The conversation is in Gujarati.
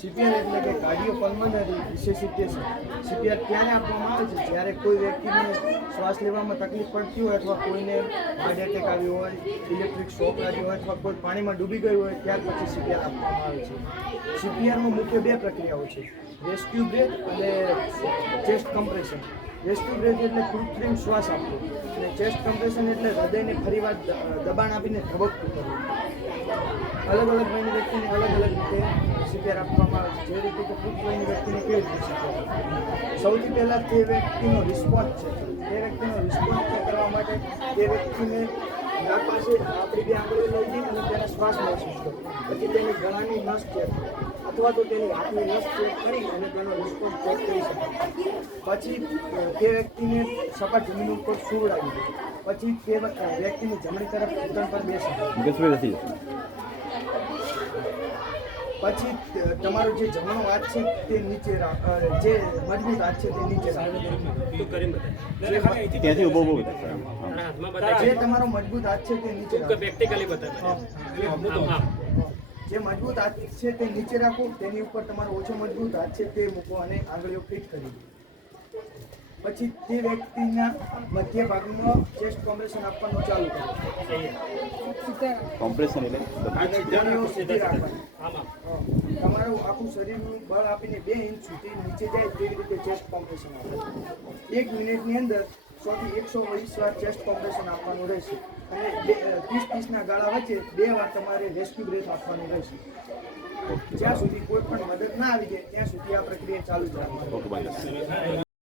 સીપીઆર એટલે કે કાર્ડિયોપલ્મનરી રિસેસિટેશન. સીપીઆર ત્યારે આપવામાં આવે છે જ્યારે કોઈ વ્યક્તિને શ્વાસ લેવામાં તકલીફ પડતી હોય અથવા કોઈને હાર્ટ એટેક આવ્યો હોય, ઇલેક્ટ્રિક શોક લાગ્યો હોય અથવા કોઈ પાણીમાં ડૂબી ગયું હોય ત્યાર પછી સીપીઆર આપવામાં આવે છે. સીપીઆરમાં મુખ્ય બે પ્રક્રિયાઓ છે, રેસ્ક્યુ બ્રેથ અને ચેસ્ટ કમ્પ્રેશન. રેસ્ક્યુ બ્રેથ એટલે કૃત્રિમ શ્વાસ આપવો અને ચેસ્ટ કમ્પ્રેશન એટલે હૃદયને ફરીવાર દબાણ આપીને ધબકતું કરવું. અલગ અલગ વયની વ્યક્તિને અલગ અલગ રીતે સીપીઆર આપવામાં આવે છે. જે રીતે કે પુખ્ત વયની વ્યક્તિને કેવી રીતે સીપીઆર. સૌથી પહેલાં તે વ્યક્તિનો રિસ્પોન્સ છે. તે વ્યક્તિનો રિસ્પોન્સ ચેક કરવા માટે તે વ્યક્તિને નાક પાસે આપણી બે આંગળીઓ લઈ જઈ અને તેનો શ્વાસ મહેસૂસ કરો. પછી તેની ગળાની નસ ચેક અથવા તો તેની હાથની નસ ચેક કરી અને તેનો રિસ્પોન્સ ચેક કરી શકાય. પછી તે વ્યક્તિને સપાટ જમીન ઉપર સુવડાવી દે. પછી તે વ્યક્તિની જમણી તરફ ઘૂંટણ પર બેસાડે. પછી તમારો જે જમણો હાથ છે તે નીચે જે મજબૂત હાથ છે તે નીચે જે તમારો મજબૂત હાથ છે તે નીચે જે મજબૂત હાથ છે તે નીચે રાખો. તેની ઉપર તમારો ઓછો મજબૂત હાથ છે તે મૂકો અને આંગળીઓ ફિટ કરી દો. પછી તે વ્યક્તિના મધ્ય ભાગમાં ચેસ્ટ કોમ્પ્રેશન આપવાનું ચાલુ કરો. કોમ્પ્રેશન એટલે સીધી રાખવાની. તમારું આખું શરીરનું બળ આપીને 2 ઇંચ સુધી નીચે જાય તેવી રીતે ચેસ્ટ કોમ્પ્રેશન આપે. 1 મિનિટની અંદર 100 થી 120 વાર ચેસ્ટ કોમ્પ્રેશન આપવાનું રહેશે અને 30-30ના ગાળા વચ્ચે 2 વાર તમારે રેસ્ક્યુ બ્રેથ આપવાનું રહેશે. જ્યાં સુધી કોઈ પણ મદદ ના આવી જાય ત્યાં સુધી આ પ્રક્રિયા ચાલુ જ રાખવાની.